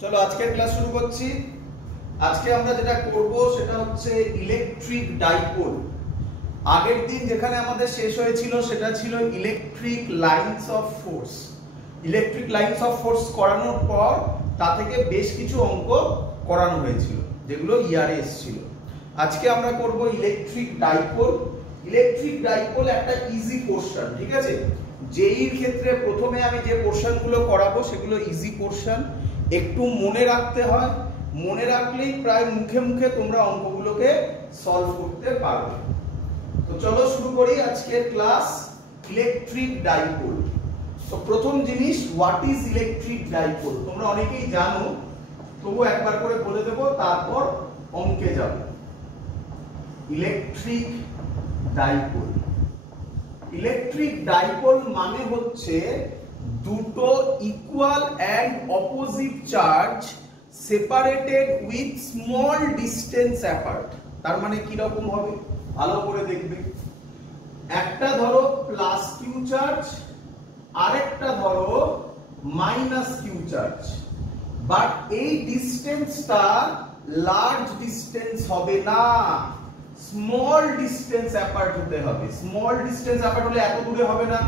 চলো আজকের ক্লাস শুরু করছি। আজকে আমরা যেটা করব সেটা হচ্ছে ইলেকট্রিক ডাইপোল। আগের দিন যেখানে আমাদের শেষ হয়েছিল সেটা ছিল electric lines of force. Electric lines of force করানোর পর তা থেকে বেশ কিছু অঙ্ক করানো হয়েছিল যেগুলো ইয়ারে এসেছিল। আজকে আমরা করব ইলেকট্রিক ডাইপোল। ইলেকট্রিক ডাইপোল একটা ইজি পোরশন, ঠিক আছে? জেইর ক্ষেত্রে প্রথমে আমি যে পোরশনগুলো করাবো সেগুলো ইজি পোরশন, একটু মনে রাখতে হয়, মনে রাখলেই প্রায় মুখে মুখে তোমরা অঙ্কগুলোকে সলভ করতে পারবে। তো চলো শুরু করি আজকের ক্লাস ইলেকট্রিক ডাইপোল। তো প্রথম জিনিস, হোয়াট ইজ ইলেকট্রিক ডাইপোল? তোমরা অনেকেই জানো, তবু একবার করে বলে দেবো, তারপর অঙ্কে যাব। ইলেকট্রিক ডাইপোল, ইলেকট্রিক ডাইপোল মানে হচ্ছে দুটো equal and opposite charge separated with small distance apart. তার মানে কি রকম হবে ভালো করে দেখবে। একটা ধরো প্লাস কিউ চার্জ, আরেকটা ধরো মাইনাস কিউ চার্জ, বাট এই ডিস্টেন্সটা লার্জ ডিস্টেন্স হবে না, স্মল ডিস্টেন্স অ্যাপার্ট হতে হবে। স্মল ডিস্টেন্স অ্যাপার্ট হলে এত দূরে হবে না,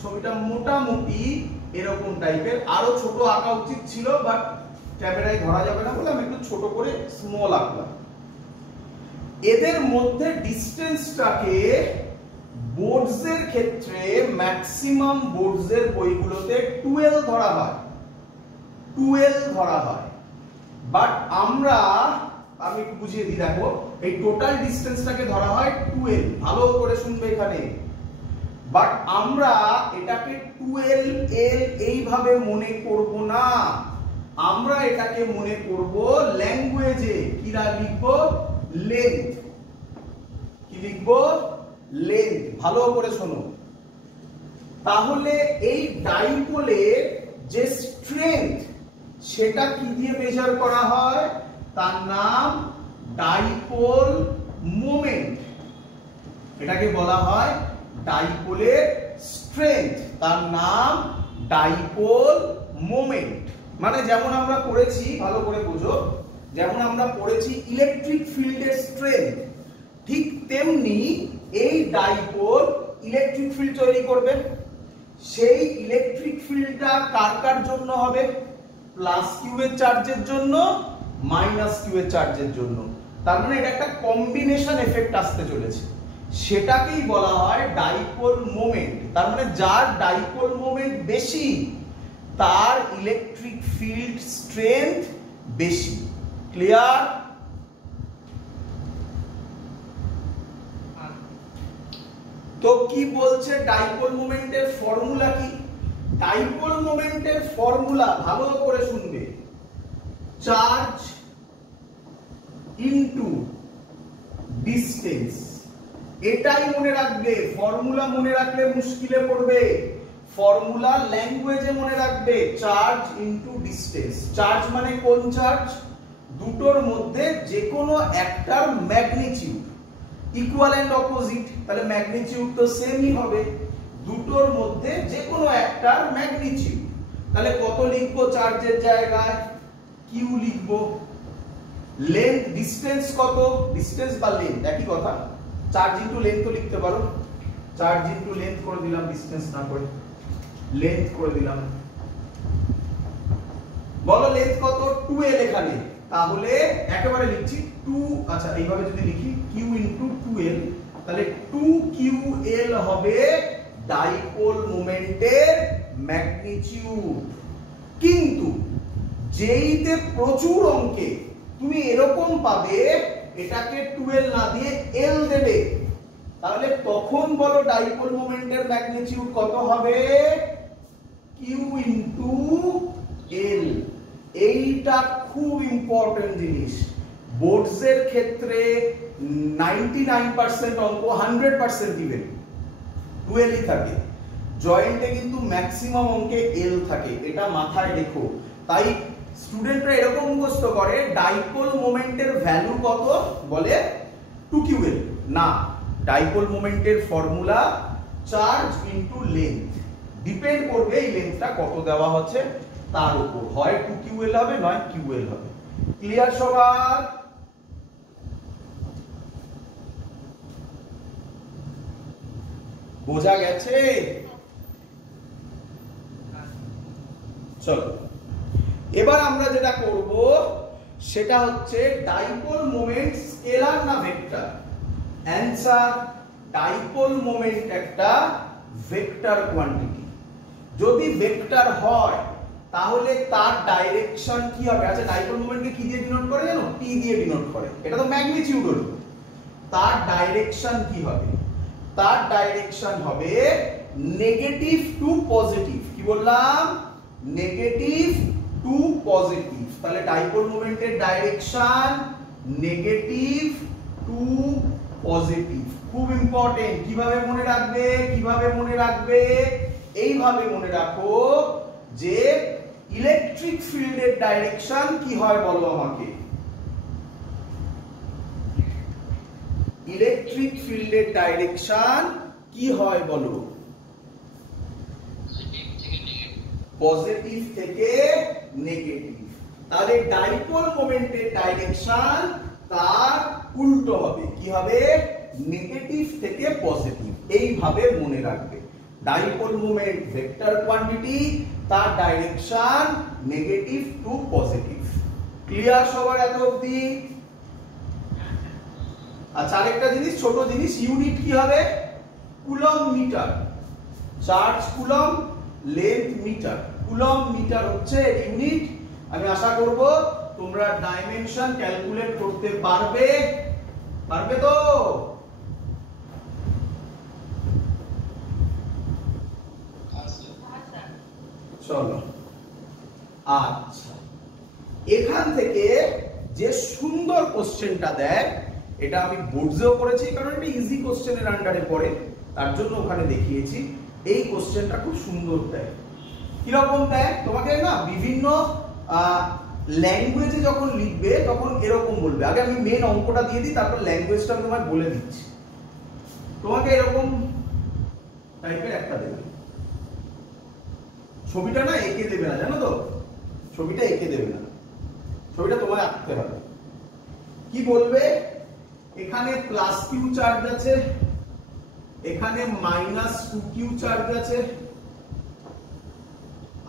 ছবিটা মোটামুটি এরকম টাইপের। আরো ছোট আঁকা উচিত ছিল, বাট ক্যামেরায় ধরা যাবে না বলে আমি একটু ছোট করে স্মল আঁকলাম। এদের মধ্যে ডিস্টেন্সটাকে বোর্ডসের ক্ষেত্রে ম্যাক্সিমাম বোর্ডসের বইগুলোতে 12 ধরা হয়, 12 ধরা হয়। বাট আমি একটু বুঝিয়ে দিই, দেখো এই টোটাল ডিস্টেন্সটাকে ধরা হয় 12, ভালো করে শুনবে এখানে। বাট আমরা এটাকে 12L এইভাবে মনে করব না, আমরা এটাকে মনে করব ল্যাঙ্গুয়েজে। কি লিখবো? লেন্থ। কি লিখবো? লেন্থ। ভালো করে শোনো। তাহলে এই ডাইপোলের যে স্ট্রেংথ সেটা কি দিয়ে মেজার করা হয়? তার নাম ডাইপোল মোমেন্ট। এটাকে বলা হয় ডাইপোলের স্ট্রেংথ, তার নাম ডাইপোল মোমেন্ট। মানে যেমন আমরা পড়েছি, ভালো করে বুঝো, যেমন আমরা পড়েছি ইলেকট্রিক ফিল্ডের স্ট্রেংথ, ঠিক তেমনি এই ডাইপোল ইলেকট্রিক ফিল্ড তৈরি করবে। সেই ইলেকট্রিক ফিল্ডটা কার কার জন্য হবে? প্লাস কিউ এর চার্জের জন্য, মাইনাস কিউ এর চার্জের জন্য। তার মানে এটা একটা কম্বিনেশন এফেক্ট আসতে চলেছে, সেটাকেই বলা হয় ডাইপোল মোমেন্ট। তার মানে যার ডাইপোল মোমেন্ট বেশি তার ইলেকট্রিক ফিল্ড স্ট্রেংথ বেশি। ক্লিয়ার? তো কি বলছে ডাইপোল মোমেন্টের ফর্মুলা কি? ডাইপোল মোমেন্টের ফর্মুলা ভালো করে শুনবে, চার্জ ইনটু ডিস্টেন্স। এটাই মনে রাখবে। ফর্মুলা মনে রাখলে মুশকিলে পড়বে। ফর্মুলা ল্যাঙ্গুয়েজে মনে রাখবে, চার্জ ইনটু ডিস্টেন্স। চার্জ মানে কোন চার্জ? দুটোর মধ্যে যে কোনো একটার ম্যাগনিটিউড, ইকুয়াল এন্ড অপোজিট, তাহলে ম্যাগনিটিউড তো সেমই হবে। দুটোর মধ্যে যে কোনো একটার ম্যাগনিটিউড, তাহলে কত লিখবো চার্জের জায়গায়? কিউ লিখবো। লেন্থ, ডিস্টেন্স কত? ডিস্টেন্স বা লেন্থ একই কথা, চার্জ ইনটু লেন্থ তো লিখতে পারো। চার্জ ইনটু লেন্থ করে দিলাম, ডিস্টেন্স না করে লেন্থ করে দিলাম। বলো লেন্থ কত? 2L এখানে, তাহলে একেবারে লিখছি 2। আচ্ছা এইভাবে যদি লিখি q ইনটু 2L, তাহলে 2QL হবে ডাইপোল মোমেন্টের ম্যাগনিটিউড। কিন্তু যেইতে প্রচুর অঙ্কে তুমি এরকম পাবে এটাকে 12 না দিয়ে L দেবে, তাহলে তখন বলো ডাইপোল মোমেন্টের ম্যাগনিটিউড কত হবে? Q into L। এইটা খুব ইম্পর্টেন্ট জিনিস। বোর্ডসের ক্ষেত্রে 99% অঙ্ক, 100% ইভেন 12ই থাকে। জয়েন্টে কিন্তু ম্যাক্সিমাম অঙ্কে L থাকে, এটা মাথায় রেখো। তাই স্টুডেন্টরা এরকম মুখস্থ করে, ডাইপোল মোমেন্টের ভ্যালু কত? বলে 2QL। না, ডাইপোল মোমেন্টের formula charge into length. Depend করবে এই লেন্থটা কত দেওয়া হচ্ছে তার উপর, হয় 2QL হবে নয় QL হবে। ক্লিয়ার সবার? বোঝা গেছে? চলো এবার আমরা যেটা করব সেটা হচ্ছে ডাইপোল মোমেন্ট স্কেলার না ভেক্টর? অ্যানসার, ডাইপোল মোমেন্ট একটা ভেক্টর কোয়ান্টিটি। যদি ভেক্টর হয় তাহলে তার ডাইরেকশন কি হবে? আচ্ছা, ডাইপোল মোমেন্টকে কি দিয়ে ডিনোট করে জানো? টি দিয়ে ডিনোট করে। এটা তো ম্যাগনিটিউড হলো। তার ডাইরেকশন কি হবে? তার ডাইরেকশন হবে নেগেটিভ টু পজিটিভ। কি বললাম? Negative to positive. তাহলে ডাইপোল মোমেন্টের ডাইরেকশন নেগেটিভ টু পজিটিভ। খুব ইম্পর্টেন্ট। কিভাবে মনে রাখবে? কিভাবে মনে রাখবে? এইভাবে মনে রাখো যে ইলেকট্রিক ফিল্ডের ডাইরেকশন কি হয় বলো আমাকে। ইলেকট্রিক ফিল্ডের ডাইরেকশন কি হয় বলো? পজিটিভ থেকে নেগেটিভ। তাহলে ডাইপোল মোমেন্টের ডাইরেকশন তার উল্টো হবে। কি হবে? নেগেটিভ থেকে পজিটিভ। এইভাবে মনে রাখবে। ডাইপোল মোমেন্ট ভেক্টর কোয়ান্টিটি, তার direction negative to positive. Clear সবার এত অবধি? আচ্ছা, আরেকটা জিনিস, ছোট জিনিস, ইউনিট কি হবে? Coulomb metre. Charge coulomb, length metre. Coulomb metre হচ্ছে ইউনিট। আমি আশা করব তোমরা ডাইমেনশন ক্যালকুলেট করতে পারবে। পারবে তো? চলো, আচ্ছা, এখান থেকে যে সুন্দর কোশ্চেনটা দেয়, এটা আমি বোর্ডেও করেছি কারণ এটা ইজি কোশ্চেনের আন্ডারে পড়ে, তার জন্য ওখানে দেখিয়েছি। এই কোশ্চেনটা খুব সুন্দর দেয়। কিরকম দেয়? তোমাকে না বিভিন্ন ল্যাঙ্গুয়েজে যখন লিখবে তখন এরকম বলবে। আগে আমি মেন অঙ্কটা দিয়ে দিই, তারপর ল্যাঙ্গুয়েজটা আমি তোমায় বলে দিচ্ছি। তোমাকে এরকম টাইপের একটা দেবে। ছবিটা না এঁকে দেবে না, জানো তো? ছবিটা এঁকে দেবে না, ছবিটা তোমায় আঁকতে হবে। কি বলবে? এখানে প্লাস কিউ চার্জ আছে, এখানে মাইনাস 2Q চার্জ আছে,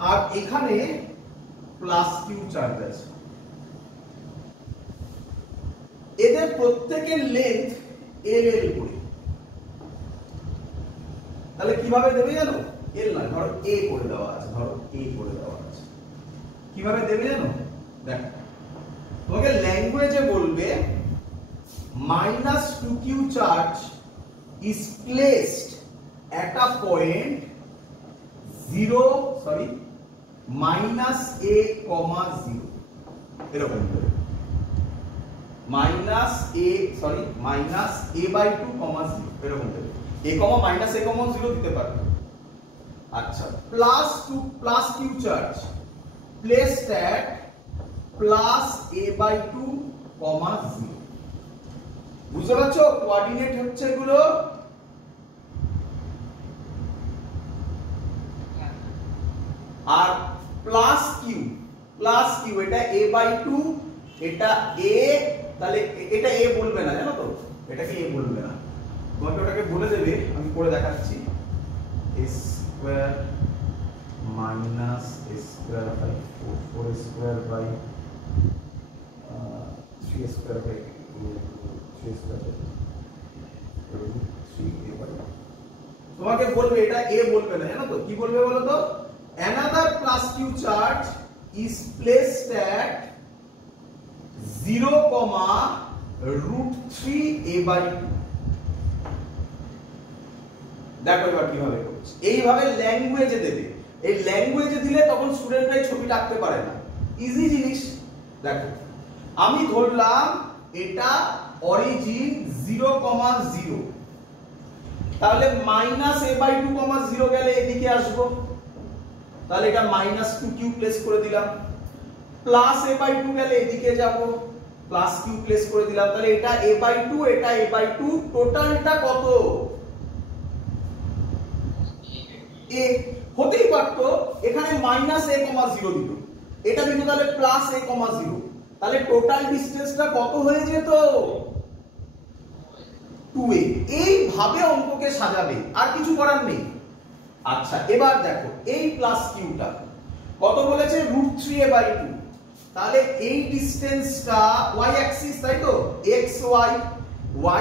আর এখানে প্লাস কিউ চার্জ আছে। এদের প্রত্যেকের লেন্থ LL করে। তাহলে কিভাবে দেবে জানো? এল না, ধরো A করে দেওয়া আছে, ধরো A করে দেওয়া আছে। কিভাবে দেবে জানো? দেখো, তোমাকে ল্যাঙ্গুয়েজে বলবে minus 2Q charge is placed at a point minus A, 0 এরকম করে minus A by 2, 0 এরকম দেবে। A, minus A, 0 দিতে পারবে। আচ্ছা, plus Q charge placed at plus A by 2, 0 বুঝতে পারছো? কোঅর্ডিনেট হচ্ছে এগুলো। আর প্লাস কিউ এটা A by 2, এটা A। তাহলে এটা A বলবে না, জানো তো? এটাকে A বলবে না, তোমাকে ওটাকে বলে দেবে। আমি করে দেখাচ্ছি। a square minus a square by 4 square by 3 square by 3 square by 3a by. তোমাকে বলবে, এটা A বলবে না, জানো তো? কি বলবে বলো তো? another plus q charge is placed at 0, √3a by 2। দেখো এবার কিভাবে করছে। এইভাবে ল্যাঙ্গুয়েজে দেবে। এই ল্যাঙ্গুয়েজে দিলে তখন স্টুডেন্টরা এই ছবিটা আঁকতে পারে না। ইজি জিনিস। দেখো, আমি ধরলাম এটা অরিজিন 0, 0। তাহলে মাইনাস a by 2, 0 গেলে এদিকে আসবো। তাহলে এটা মাইনাস 2Q প্লেস করে দিলাম। প্লাস a by 2 গেলে এদিকে যাব, প্লাস Q প্লেস করে দিলাম। তাহলে এটা a by 2, এটা a by 2, টোটালটা কত? A। হতেই পারতো এখানে মাইনাস a, 0 দিত, এটা দিত তাহলে প্লাস a, 0, তাহলে টোটাল ডিসটেন্সটা কত হয়ে যেত 2a। এইভাবে অঙ্ককে সাজাবে, আর কিছু করার নেই। আচ্ছা এবার দেখো এই প্লাস কিউটা কত বলেছে √3a/2, তাহলে এই ডিসটেন্সটা y অ্যাক্সিস তাই তো xy,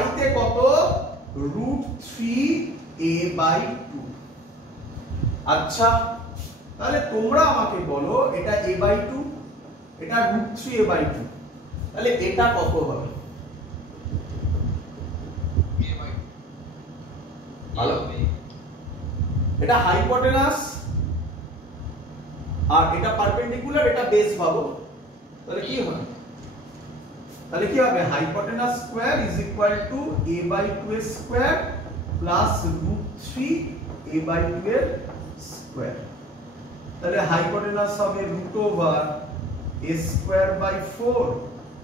y তে কত √3a/2। আচ্ছা তাহলে তোমরা আমাকে বলো এটা a/2, এটা √3a/2, তাহলে এটা কত হবে? ভালো, এটা হাইপোটেনাস আর এটা পারপেন্ডিকুলার, এটা বেস ভাবো, তাহলে কি হবে? তাহলে কি হবে hypotenuse square is equal to a/2 square plus √3a/2 এর স্কয়ার। তাহলে হাইপোটেনাস হবে √a²/4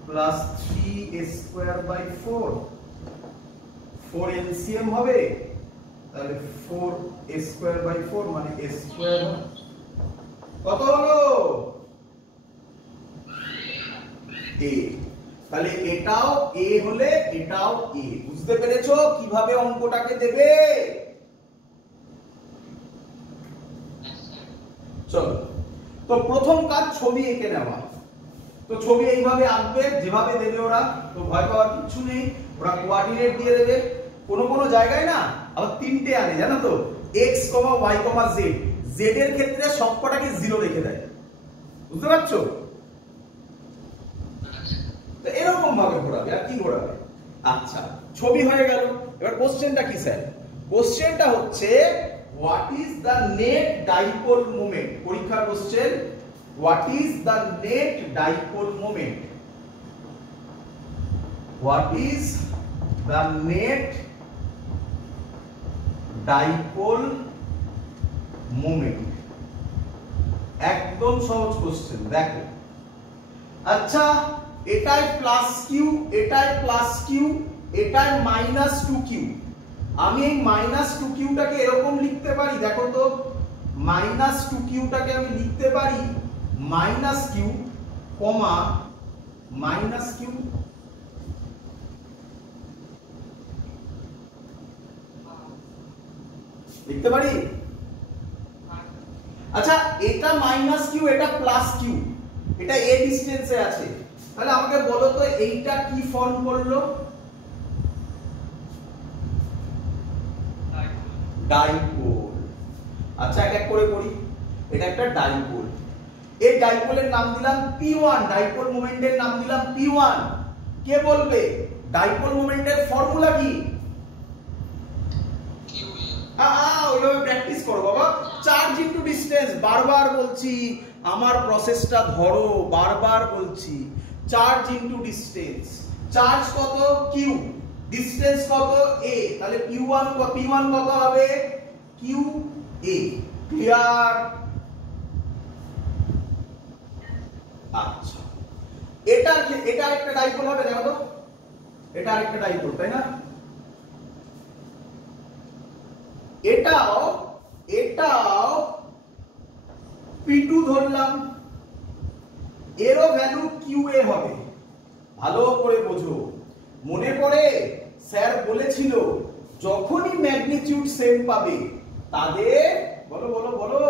প্লাস 3a²/4, 4 এলসিএম হবে, তাহলে 4a²/4 মানে a স্কয়ার কত হলো a। তাহলে এটাও a হলে এটাও a। বুঝতে পেরেছো কিভাবে অঙ্কটাকে দেবে? চলো, তো প্রথম কাজ ছবি এঁকে নেওয়া। তো ছবি এইভাবে আঁকবে যেভাবে দেবে ওরা, তো ভয় পাওয়ার কিছু নেই, ওরা কোঅর্ডিনেট দিয়ে দেবে। কোনো কোনো জায়গায় না আবার তিনটে আনে জানো তো, x, y, z, z এর ক্ষেত্রে সবকটাকে 0 রেখে দেয়, বুঝতে পারছো? তো এরকম ভাবে ঘোরাবে, আর কি ঘোরাবে। আচ্ছা ছবি হয়ে গেল, এবার কোশ্চেনটা কি স্যার? কোশ্চেনটা হচ্ছে what is the net dipole moment? পরীক্ষার question, what is the net dipole moment? What is the net dipole moment? একদম সহজ কোশ্চেন, দেখো। আচ্ছা এটাই প্লাস কিউ, এটাই প্লাস কিউ, এটাই -2q। আমি এই -2qটাকে এরকম লিখতে পারি, দেখো তো -2qটাকে আমি লিখতে পারি -q, -q, লিখতে পারি। আচ্ছা এটা -q, এটা +q, এটা a ডিসটেন্সে আছে, তাহলে আমাকে বলো তো এইটা কি ফর্ম করলো? ডাইপোল। আচ্ছা এক এক করে করি। এটা একটা ডাইপোল, এই ডাইপোলের নাম দিলাম p1, ডাইপোল মোমেন্টের নাম দিলাম p1। কে বলবে ডাইপোল মোমেন্টের ফর্মুলা কি? ওইভাবে প্র্যাকটিস করো বাবা। চার্জ ইনটু ডিসটেন্স, বারবার বলছি আমার প্রসেসটা ধরো, বারবার বলছি চার্জ ইনটু ডিসটেন্স। চার্জ কত q, ডিসটেন্স কত a, তাহলে p1 কত হবে qa। ক্লিয়ার? আচ্ছা এটা একটা ডাইপোল হবে, দেখো তো এটা আরেকটা ডাইপোল, তাই না? এটাও p2 ধরলাম, এরও ভ্যালু qa হবে। ভালো করে বোঝো, মনে পড়ে স্যার বলেছিল যখনই ম্যাগনিটিউড সেম পাবে তাদের বলো বলো বলো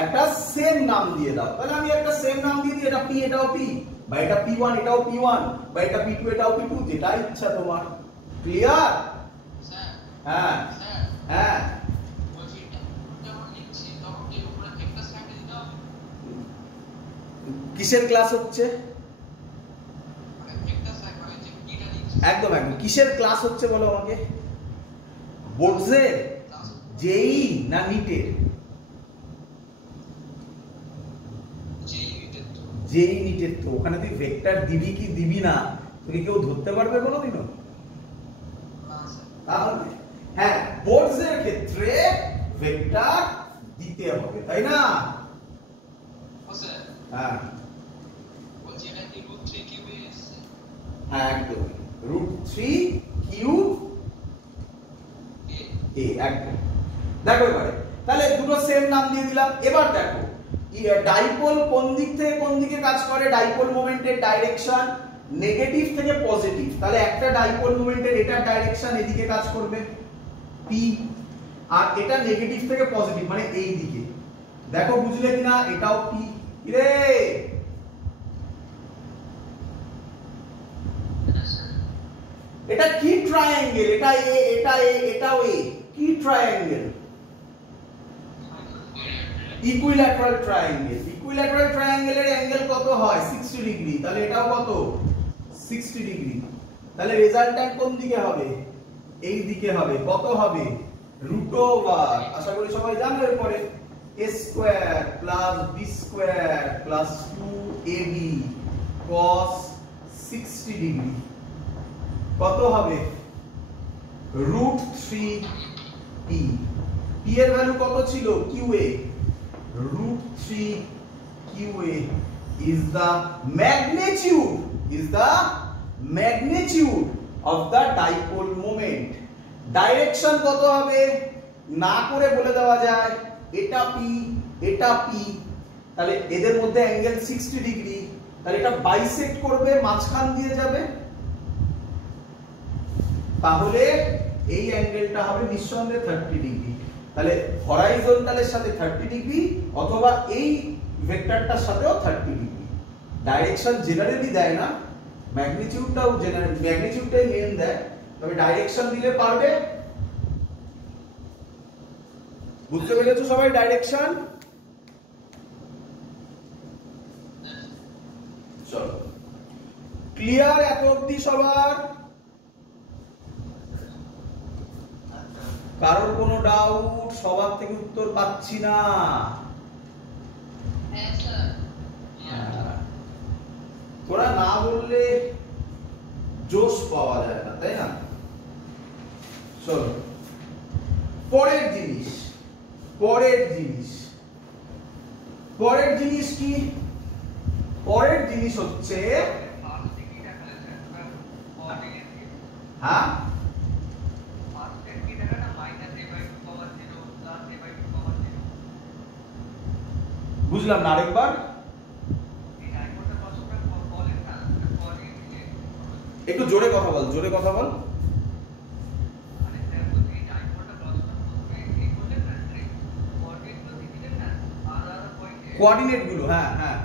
একটা সেম নাম দিয়ে দাও। তাহলে আমি একটা সেম নাম দিয়ে দিই, এটা p এটাও p, বা এটা p1 এটাও p1, বা এটা p2 এটাও p2, যেটা ইচ্ছা তোমার। ক্লিয়ার? স্যার হ্যাঁ স্যার হ্যাঁ বলছি যখন লিখছি তখন কি উপরে একটা স্লাইড দিতে হবে? কিসের ক্লাস হচ্ছে? একটা স্লাইড মানে যে কিটা লিখছি একদম একদম। কিসের ক্লাস হচ্ছে বলো আমাকে? বোর্ডসের, জেই না নিটের? জেই নিটের। তো ওখানে তুই ভেক্টর দিবি কি দিবি না তুই কেউ ধরতে পারবে কোনোদিনও? তাহলে হ্যাঁ বোর্ডসের ক্ষেত্রে ভেক্টর দিতে হবে, তাই না? হ্যাঁ বলছি এটা কি √3q এসেছে? হ্যাঁ একদম √3qa একদম। দেখো এবারে তাহলে দুটো সেম নাম দিয়ে দিলাম। এবার দেখো ডাইপোল কোন দিক থেকে কোন দিকে কাজ করে, ডাইপোল মোমেন্টের ডাইরেকশন নেগেটিভ থেকে পজিটিভ, তাহলে একটা ডাইপোল মোমেন্টের এটার ডাইরেকশন এদিকে কাজ করবে পি, আর এটা নেগেটিভ থেকে পজিটিভ মানে এই দিকে। দেখো বুঝলে কিনা, এটাও পি রে, এটা কি ট্রায়াঙ্গেল, এটা এ, এটা এ, এটাও এ, কি ট্রায়াঙ্গেল? Equilateral triangle. ইকুইল্যাটারাল ট্রায়াঙ্গেলের অ্যাঙ্গেল কত হয়? 60 ডিগ্রি, তাহলে এটাও কত? 60 ডিগ্রি। তাহলে রেজাল্ট্যান্ট কোন দিকে হবে? এই দিকে হবে। কত হবে? রুট ওভার, আশা করি সবাই জানো এরপরে, a square plus b square plus 2ab cos 60 degree. কত হবে? Root 3p। p এর ভ্যালু কত ছিল? qa। root 3 qa is the magnitude of the dipole moment. Direction কত হবে না করে বলে দেওয়া যায়, এটা p এটা p, তাহলে এদের মধ্যে অ্যাঙ্গেল 60 ডিগ্রি, তাহলে এটা বাইসেক্ট করবে, মাঝখান দিয়ে যাবে, তাহলে এই অ্যাঙ্গেলটা হবে নিঃসন্দেহে 30 ডিগ্রি। তাহলে হরাইজন্টালের সাথে 30 ডিগ্রি অথবা এই ভেক্টরটার সাথেও 30 ডিগ্রি। ডাইরেকশন জেনারেলি দেয় না, ম্যাগনিটিউডটাও ম্যাগনিটিউডটাই মেইন দেয়, তবে ডাইরেকশন দিলে পারবে। বুঝতে পেরেছো সবাই ডাইরেকশন? চলো ক্লিয়ার এত অবধি সবার? কারোর কোনো ডাউট? সবার থেকে উত্তর পাচ্ছি না। তোরা না বললে জোশ পাওয়া যায় না, তাই না? চলো পরের জিনিস কি? পরের জিনিস হচ্ছে, হ্যাঁ বুঝলাম না, আরেকবার একটু জোরে কথা বল, জোরে কথা বল। কোঅর্ডিনেট গুলো, হ্যাঁ হ্যাঁ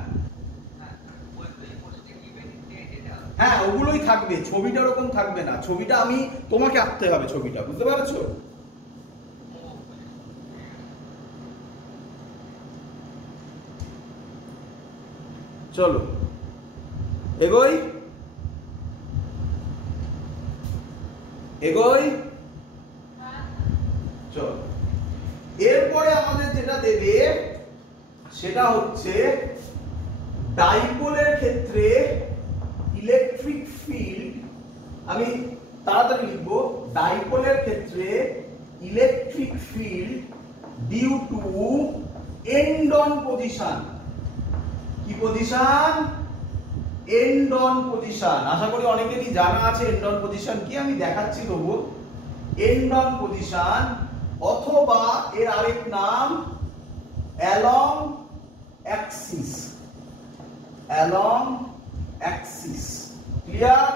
হ্যাঁ ওগুলোই থাকবে, ছবিটা ওরকম থাকবে না, ছবিটা আমি তোমাকে আঁকতে হবে, ছবিটা বুঝতে পারছো? চলো এগোই চলো। এরপরে আমাদের যেটা দেবে সেটা হচ্ছে ডাইপোলের ক্ষেত্রে ইলেকট্রিক ফিল্ড। আমি তাড়াতাড়ি লিখবো, ডাইপোলের ক্ষেত্রে electric field due to end on position. কি পজিশন? End on position. আশা করি অনেকেরই জানা আছে এন্ড অন পজিশন কি, আমি দেখাচ্ছি তবু। এন্ড অন পজিশন অথবা এর আরেক নাম along Axis. Along Axis. Clear?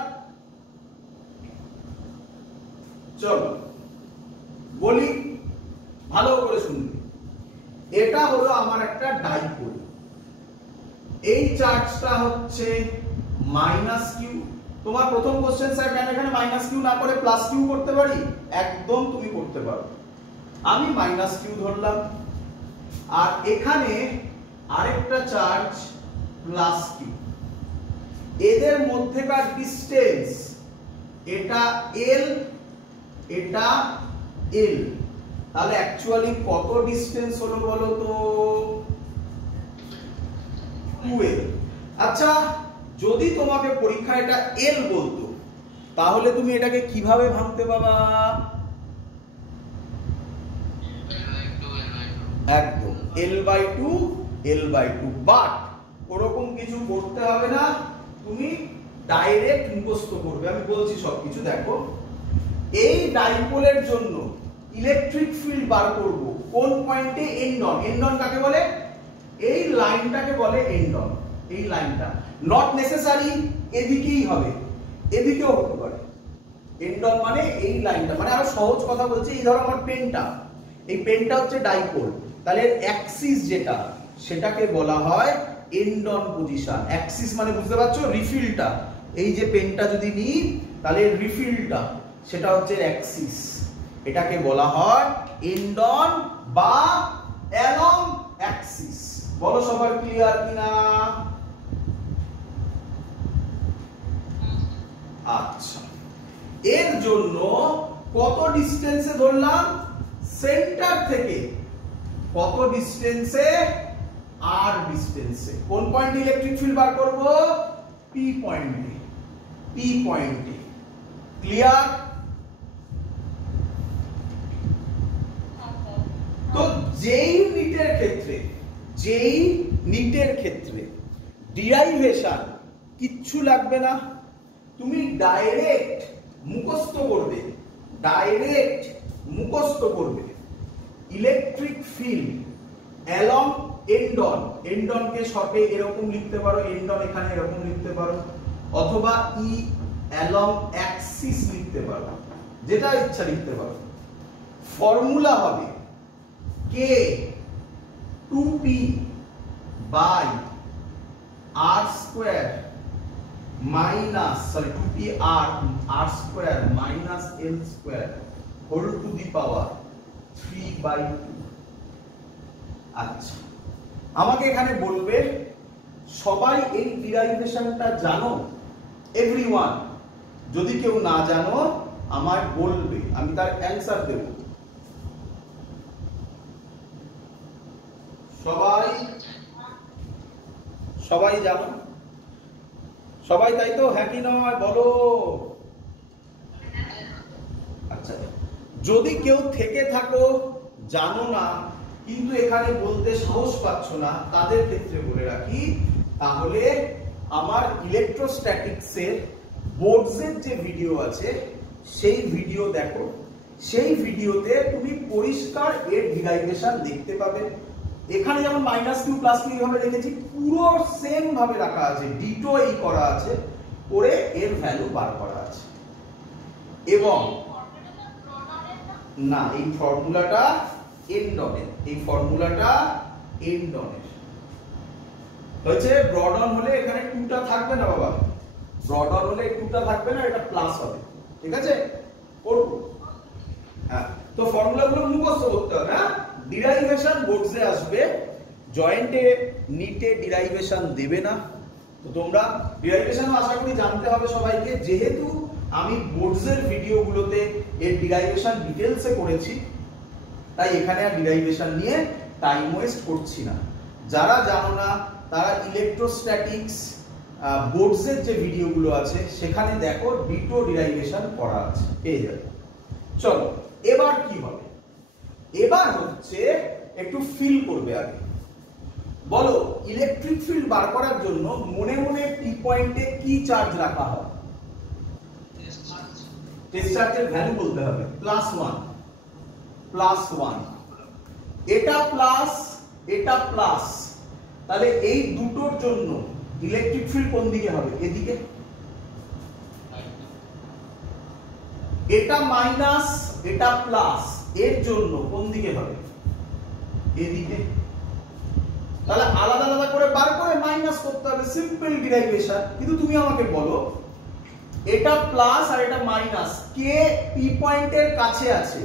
চলো বলি, ভালো করে শুনবে। এটা হলো আমার একটা ডাইপোল, এই চার্জটা হচ্ছে মাইনাস কিউ। তোমার প্রথম কোশ্চেন, স্যার কেন এখানে মাইনাস কিউ না করে প্লাস কিউ করতে পারি? একদম তুমি করতে পারো। আমি মাইনাস কিউ ধরলাম, আর এখানে আরেকটা চার্জ প্লাস কিউ। এদের মধ্যেকার ডিসটেন্স, এটা এল এটা এল, তাহলে অ্যাকচুয়ালি কত ডিসটেন্স হলো বলো তো? 2l। আচ্ছা যদি তোমাকে পরীক্ষা এটা এল বলতো, তাহলে তুমি এটাকে কিভাবে ভাঙতে পাবা? একদম l/2 l/2। বাট ওরকম কিছু করতে হবে না, তুমি ডাইরেক্ট মুখস্থ করবে। আমি বলছি সবকিছু। দেখো, এই ডাইপোলের জন্য ইলেকট্রিক ফিল্ড বার করব কোন পয়েন্টে? And on. এন্ড অন কাকে বলে? এই লাইনটাকে বলে এন্ড অন। এই লাইনটা নট নেসেসারি এদিকেই হবে, এদিকেও হতে পারে। এন্ড অন মানে এই লাইনটা, মানে আরো সহজ কথা বলছি, এই ধরো আমার পেনটা, এই পেনটা হচ্ছে ডাইপোল, তাহলে অ্যাক্সিস যেটা সেটাকে বলা হয় এন্ড অন পজিশন। অ্যাক্সিস মানে বুঝতে পারছো, রিফিলটা, এই যে পেনটা যদি নিই তাহলে রিফিলটা সেটা হচ্ছে অ্যাক্সিস, এটাকে বলা হয় এন্ড অন বা অ্যালং অ্যাক্সিস। বলো সবার ক্লিয়ার কিনা? আচ্ছা, এর জন্য কত ডিসটেন্সে ধরলাম? সেন্টার থেকে কত ডিসটেন্সে? আর ডিসটেন্সে। কোন পয়েন্টে ইলেকট্রিক ফিল্ড বার করব? পি পয়েন্টে। পি পয়েন্টে। ক্লিয়ার? তো যেই নিটের ক্ষেত্রে ডিরাইভেশন কিচ্ছু লাগবে না, তুমি ডাইরেক্ট মুখস্থ করবে electric field along end on. End on কে শর্টে এরকম লিখতে পারো, এন্ড অন এখানে এরকম লিখতে পারো, অথবা ই অ্যালং অ্যাক্সিস লিখতে পারো, যেটা ইচ্ছা লিখতে পারো। ফর্মুলা হবে k 2p by r square minus 2p r square minus l square whole to the power 3/2। আচ্ছা, আমাকে এখানে বলবে সবাই এই ডিরাইভেশনটা জানো? এভরিওয়ান। যদি কেউ না জানো আমায় বলবে, আমি তার অ্যানসার দেব। সবাই জানো? সবাই তাই তো? হ্যাঁ কি নয় বলো? আচ্ছা, যদি কেউ থেকে থাকো জানো না কিন্তু এখানে বলতে সাহস পাচ্ছ না, তাদের ক্ষেত্রে বলে রাখি, তাহলে আমার ইলেকট্রোস্ট্যাটিক্সের বোর্ডসের যে ভিডিও আছে সেই ভিডিও দেখো। সেই ভিডিওতে তুমি পরিষ্কার এর ডিরাইভেশন দেখতে পাবে। এখানে যেমন -q + q এইভাবে রেখেছি, পুরো সেম ভাবে রাখা আছে, ডিটো এই করা আছে, করে এর ভ্যালু বার করা আছে। এবং না, এই ফর্মুলাটা এন্ড অনের, এই ফর্মুলাটা এন্ড অনের হচ্ছে। ব্রড অন হলে এখানে 2টা থাকবে না বাবা, ব্রড অন হলে 2টা থাকবে না, এটা প্লাস হবে। ঠিক আছে, করব। হ্যাঁ, তো ফর্মুলাগুলো মুখস্থ করতে হবে। হ্যাঁ, ডিরাইভেশন বোর্ডসে আসবে, জয়েন্টে নিটে ডিরাইভেশন দেবে না। তো তোমরা ডিরাইভেশন আশা করি জানতে হবে সবাইকে, যেহেতু আমি বোর্ডসের ভিডিওগুলোতে এর ডিরাইভেশন ডিটেইলসে করেছি, তাই এখানে আর ডিরাইভেশন নিয়ে টাইম ওয়েস্ট করছি না। যারা জানো না তারা ইলেকট্রোস্ট্যাটিক্স বোর্ডসের যে ভিডিওগুলো আছে সেখানে দেখো, ডিটো ডিরাইভেশন করা আছে, পেয়ে যাবে। চলো, এবার কি হবে? এবার হচ্ছে একটু ফিল করবে আগে। বলো, ইলেকট্রিক ফিল্ড বার করার জন্য মনে মনে পি পয়েন্টে কি চার্জ রাখা হয়? টেস্ট চার্জের ভ্যালু বলতে হবে, +1 এটা প্লাস, এটা প্লাস, তাহলে এই দুটোর জন্য ইলেকট্রিক ফিল্ড কোন দিকে হবে? এদিকে। এটা মাইনাস, এটা প্লাস, এর জন্য কোন দিকে হবে? এদিকে। তাহলে আলাদা আলাদা করে বার করে মাইনাস করতে হবে, সিম্পল ডিরাইভেশন। কিন্তু তুমি আমাকে বলো, এটা প্লাস আর এটা মাইনাস, কে পি পয়েন্টের কাছে আছে?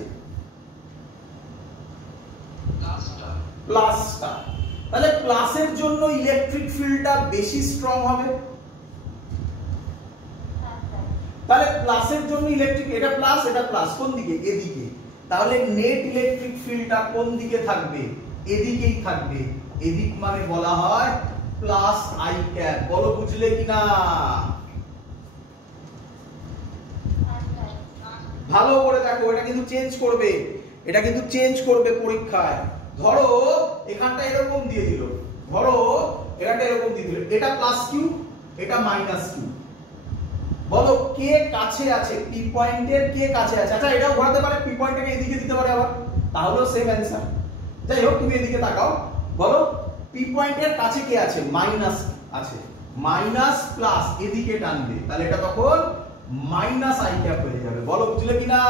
প্লাসটা। তাহলে প্লাসের জন্য ইলেকট্রিক ফিল্ডটা বেশি স্ট্রং হবে। তাহলে প্লাসের জন্য ইলেকট্রিক, এটা প্লাস এটা প্লাস, কোন দিকে? এদিকে। তাহলে নেট ইলেকট্রিক ফিল্ডটা কোন দিকে থাকবে? এদিকেই থাকবে। এদিক মানে বলা হয় প্লাস আই ক্যাপ। বলো বুঝলে কিনা? ভালো করে দেখো, এটা কিন্তু চেঞ্জ করবে, এটা কিন্তু চেঞ্জ করবে পরীক্ষায়। ধরো এখানটা এরকম দিয়ে দিল, ধরো এখানটা এরকম দিয়ে দিল, এটা +q এটা -q। বলো কে কাছে আছে? পি পয়েন্টের কে কাছে আছে? আচ্ছা, এটাও ঘোরাতে পারে, পি পয়েন্টটাকে এদিকে দিতে পারে আবার, তাহলেও সেম অ্যানসার। যাই হোক, তুমি এদিকে তাকাও, বলো পি পয়েন্টের কাছে কি আছে, মাইনাস আছে, মাইনাস প্লাস এদিকে টানবে, তাহলে এটা তখন মাইনাস আই ক্যাপ হয়ে যাবে। বলো বুঝলে কিনা?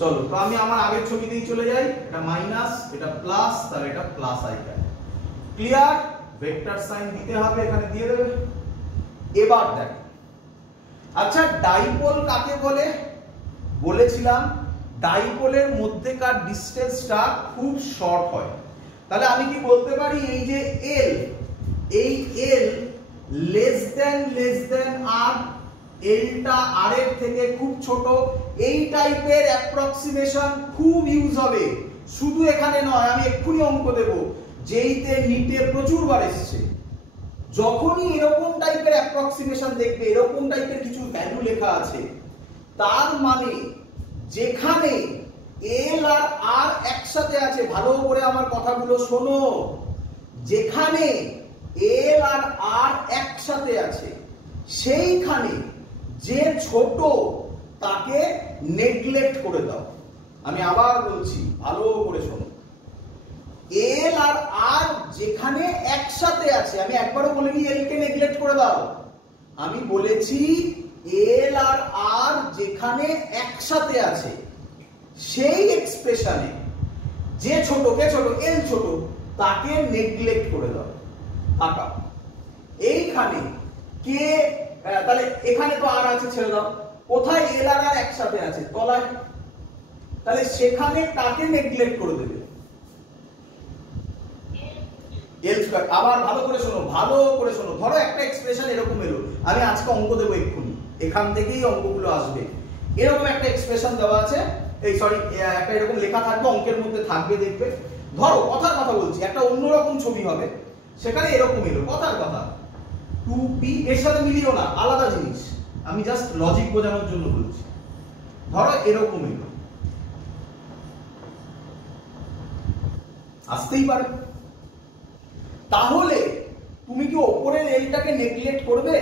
চলো তো আমি আমার আগের ছবিতেই চলে যাই, এটা মাইনাস এটা প্লাস, তাহলে এটা plus i cap. Clear? Vector sign দিতে হবে, এখানে দিয়ে দেবে। এবার দেখো, আচ্ছা ডাইপোল কাকে বলে? বলেছিলাম ডাইপোলের মধ্যেকার ডিসটেন্সটা খুব শর্ট হয়। তাহলে আমি কি বলতে পারি, এই যে এল, এই এল লেস দেন আর, এলটা আর এর থেকে খুব ছোট, এই টাইপের অ্যাপ্রক্সিমেশন খুব ইউজ হবে। শুধু এখানে নয়, আমি এক্ষুনি অঙ্ক দেব, যেইতে নিটে প্রচুর বার এসেছে। যখনই এরকম টাইপের অ্যাপ্রক্সিমেশন দেখবে, এরকম টাইপের কিছু ভ্যালু লেখা আছে, তার মানে যেখানে এল আর আর একসাথে আছে, ভালো করে আমার কথাগুলো শোনো, যেখানে এল আর আর একসাথে আছে সেইখানে যে ছোট তাকে নেগলেক্ট করে দাও। আমি আবার বলছি, ভালো করে শোনো, এল আর আর যেখানে একসাথে আছে, আমি একবারও বলিনি এল কে নেগলেক্ট করে দাও, আমি বলেছি এল আর আর যেখানে একসাথে আছে সেই এক্সপ্রেশনে যে ছোট, কে ছোট, এল ছোট, তাকে নেগলেক্ট করে দাও। তাকাও এইখানে কে, তাহলে এখানে তো আর আছে, ছেড়ে দাও। কোথায় এল আর আর একসাথে আছে? তলায়, তাহলে সেখানে তাকে নেগলেক্ট করে দেবে, এল স্কয়ার। আবার ভালো করে শোনো, ভালো করে শোনো, ধরো একটা এক্সপ্রেশন এরকম এলো, আমি আজকে অঙ্ক দেবো এক্ষুনি, এখান থেকেই অঙ্কগুলো আসবে। এরকম একটা এক্সপ্রেশন দেওয়া আছে, এই সরি একটা এরকম লেখা থাকবে, অঙ্কের মধ্যে থাকবে, দেখবে। ধরো কথার কথা বলছি, একটা অন্যরকম ছবি হবে, সেখানে এরকম এলো, কথার কথা 2p, এর সাথে মিলিও না, আলাদা জিনিস, আমি জাস্ট লজিক বোঝানোর জন্য বলছি। ধরো এরকম এলো, আসতেই পারে, তাহলে তুমি কি ওপরের এলটাকে নেগলেক্ট করবে?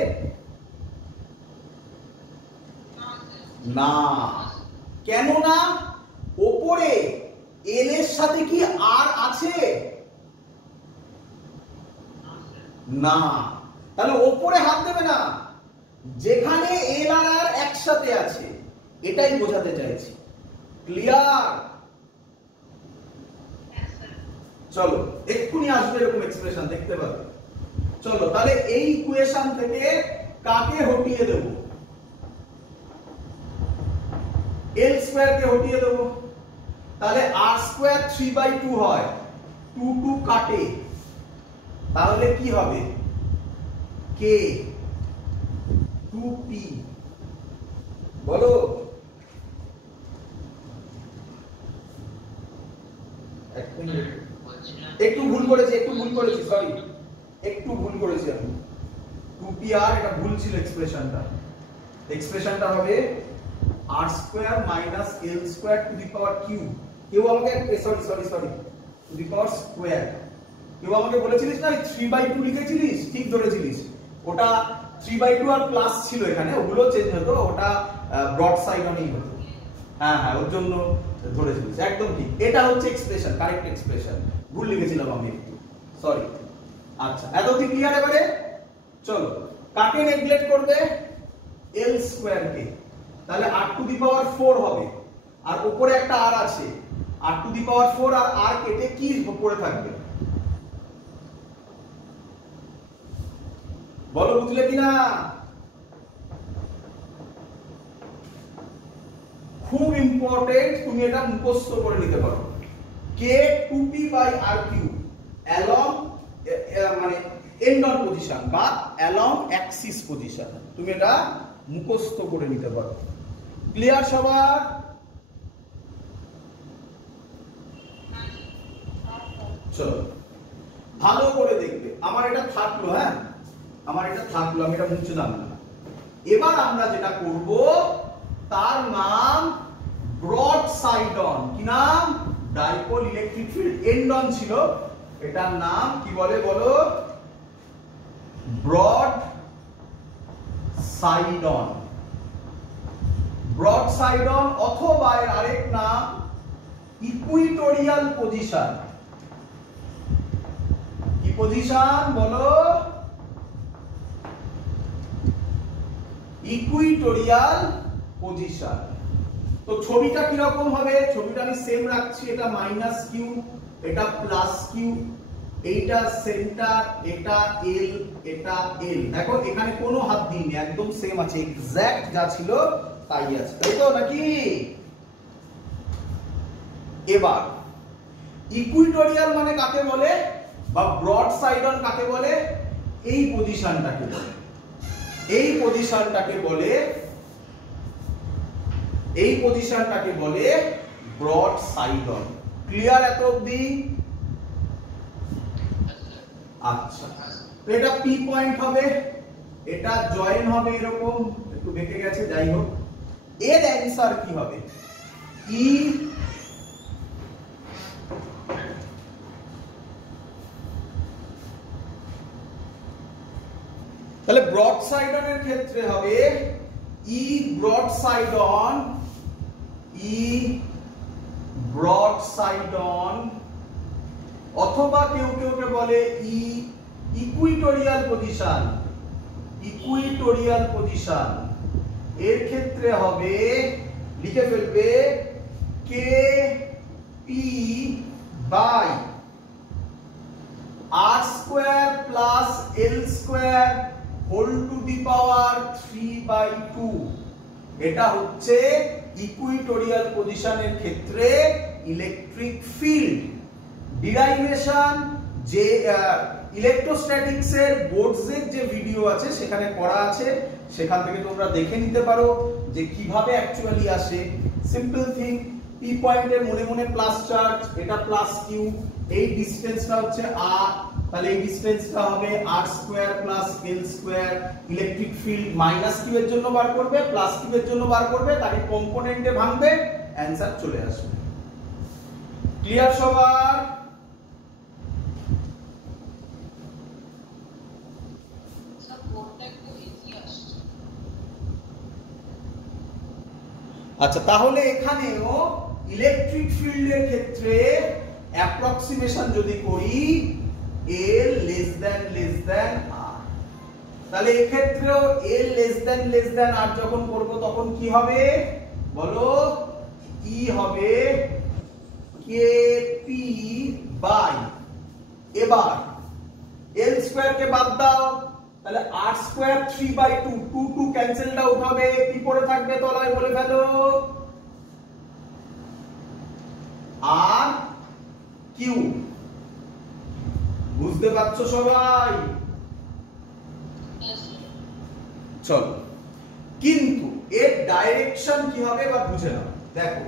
না। কেন না? ওপরে এল এর সাথে কি আর আছে? না, তাহলে ওপরে হাত দেবে না, যেখানে এল আর আর একসাথে আছে, এটাই বোঝাতে চাইছি। ক্লিয়ার? চলো এক্ষুনি আসবে এরকম এক্সপ্রেশন, দেখতে পাবে। চলো তাহলে এই ইকুয়েশন থেকে কাকে হটিয়ে দেব? এল স্কয়ার কে হটিয়ে দেব, তাহলে আর স্কয়ার 3/2 হয়, 2 কাটে, তাহলে কি হবে? কে 2p। বলো একটু ভুল করেছি, সরি, একটু ভুল করেছি আমি, 2pr, এটা ভুল ছিল এক্সপ্রেশনটা হবে r square minus l square to the power q। কেউ আমাকে sorry to the power square, কেউ আমাকে বলেছিলিস না 3/2 লিখেছিলিস, ঠিক ধরেছিলিস, ওটা 3/2 আর প্লাস ছিল এখানে, ওগুলো চেঞ্জ হতো, ওটা ব্রড সাইড অনেই হতো। হ্যাঁ হ্যাঁ, ওর জন্য ধরেছিলিস, একদম ঠিক। এটা হচ্ছে এক্সপ্রেশন, কারেক্ট এক্সপ্রেশন, ভুল লিখেছিলাম আমি একটু, সরি। আচ্ছা, এতদিন ক্লিয়ার? এবারে চলো কাকে নেগলেক্ট করবে? এল স্কয়ার কে, তাহলে r টু দি পাওয়ার 4 হবে, আর উপরে একটা r আছে, r টু দি পাওয়ার 4 আর r কেটে কি পড়ে থাকবে? বলো বুঝলে কিনা? খুব ইম্পর্টেন্ট, তুমি এটা মুখস্থ করে নিতে পারো, k 2p by r cube along মানে এন্ড অন পজিশন বা অ্যালং অ্যাক্সিস পজিশন, তুমি এটা মুখস্থ করে নিতে পারো। ক্লিয়ার সবার? চলো ভালো করে দেখবে, আমার এটা থাকলো, হ্যাঁ আমার এটা থাকলো, আমি এটা মুছে দাম না। এবার আমরা যেটা করব তার নাম ব্রড সাইড অন। কি নাম? Dipole electric field, end on ছিল, এটার নাম কি বলে বলো? Broad side on. Broad side on, অথবা এর আরেক নাম ইকুইটোরিয়াল পজিশন। কি পজিশন বলো? Equatorial position. তো ছবিটা কি রকম হবে? ছবিটা আমি সেম রাখছি, এটা মাইনাস কিউ, এটা প্লাস কিউ, এইটা সেন্টার, এটা এল, এটা এল। দেখো এখানে কোনো হাত দিইনি, একদম সেম আছে, এক্সাক্ট যা ছিল তাই আছে, তাই তো নাকি? এবার ইকুইটোরিয়াল মানে কাকে বলে, বা ব্রড সাইড অন কাকে বলে? এই পজিশনটাকে বলে, এই পজিশনটাকে বলে, এই পজিশনটাকে বলে ব্রড সাইড অন। ক্লিয়ার এত অবধি? আচ্ছা, তো এটা পি পয়েন্ট হবে, এটা জয়েন হবে এরকম, একটু বেঁকে গেছে, যাই হোক। এর অ্যানসার কি হবে? ই তাহলে ব্রড সাইড অন এর ক্ষেত্রে হবে e broad side on, e broad side on, অথবা কেউ কেউ বলে e equatorial position, equatorial position. এর ক্ষেত্রে হবে, লিখে ফেলবে, k p by r square plus l square whole to the power 3/2। এটা হচ্ছে ইকুইটোরিয়াল পজিশনের ক্ষেত্রে ইলেকট্রিক ফিল্ড। ডিরাইভেশন যে ইলেকট্রোস্ট্যাটিক্স এর বোর্ডস এর যে ভিডিও আছে সেখানে করা আছে, সেখান থেকে তোমরা দেখে নিতে পারো যে কিভাবে অ্যাকচুয়ালি আসে। সিম্পল থিং, পি পয়েন্টের মনে মনে প্লাস চার্জ, এটা প্লাস কিউ, এই ডিসটেন্সটা হচ্ছে আর, তাহলে এই ডিসটেন্সটা হবে r square plus l square. Electric field minus q এর জন্য বার করবে, প্লাস কিউ এর জন্য বার করবে, তাকে কম্পোনেন্টে ভাঙবে, অ্যানসার চলে আসবে। ক্লিয়ার সবার? আচ্ছা, তাহলে এখানেও ইলেকট্রিক ফিল্ডের ক্ষেত্রে অ্যাপ্রক্সিমেশন যদি করি L লেস দ্যান R, তাহলে এই ক্ষেত্রেও L লেস দ্যান R যখন করব তখন কি হবে বলো? E হবে KP বাই, এবার L স্কয়ার কে বাদ দাও, তাহলে R স্কয়ার 3/2, 2 ক্যান্সেলড আউট হবে, কি পড়ে থাকবে তলায় বলে ফেলো? আর কিউ। বুঝতে পারছো সবাই? চলো, কিন্তু এর ডাইরেকশন কি হবে বা বুঝে নাও। দেখো